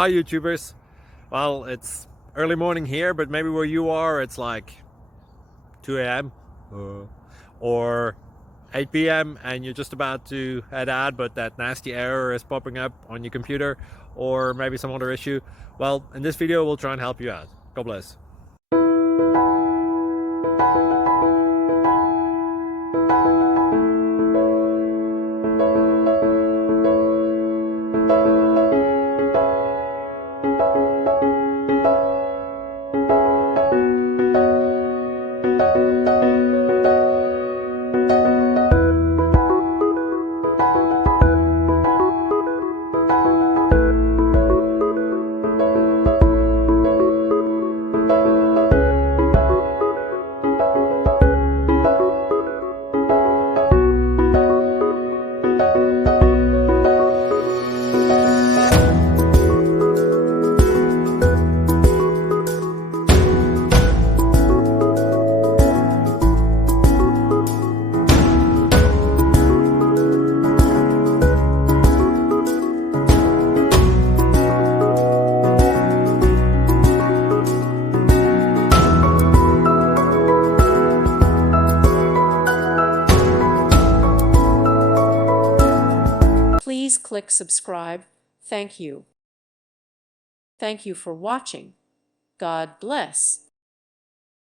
Hi YouTubers. Well, it's early morning here, but maybe where you are it's like 2 a.m. Or 8 p.m. and you're just about to head out, but that nasty error is popping up on your computer, or maybe some other issue. Well, in this video we'll try and help you out. God bless. Please click subscribe. Thank you. Thank you for watching. God bless.